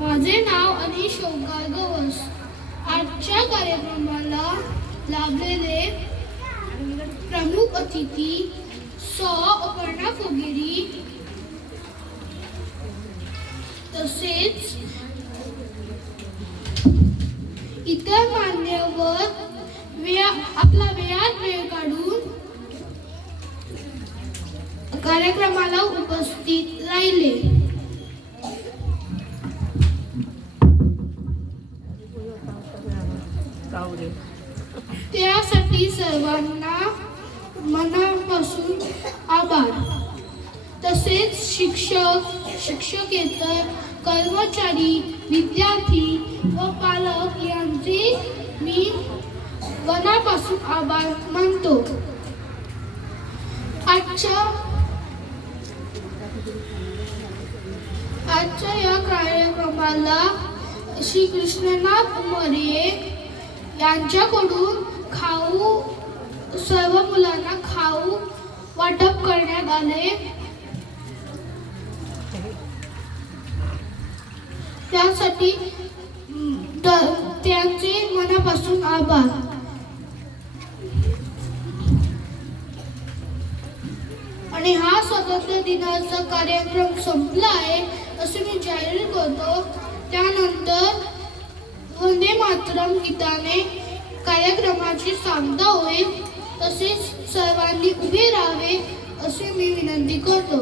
माझे नाव अनिश ओंकार गवस. आजच्या कार्यक्रमाला लाभलेले प्रमुख अतिथी सौ अपर्णा फोगेरी, तसेच इतर मान्यवर आपला वेळात वेळ काढून कार्यक्रमाला उपस्थित राहिले. त्यासाठी सर्वांना मनापासून आभार. तसेच शिक्षकेतर कर्मचारी, विद्यार्थी व पालक यांचे मी मनापासून आभार मानतो. आजच्या या कार्यक्रमाला श्री कृष्णनाथ उमरे यांच्याकडून सर्व मुलांना खाऊ वाटप करण्यात आले. त्यासाठी त्यांचे मनापासून आभार. आणि हा स्वातंत्र्य दिनाचा कार्यक्रम संपला आहे असे मी जाहीर करतो. त्यानंतर वंदे मातरम गीताने कार्यक्रमाची सांगता होईल. तसेच सर्वांनी उभे राहावे असे मी विनंती करतो.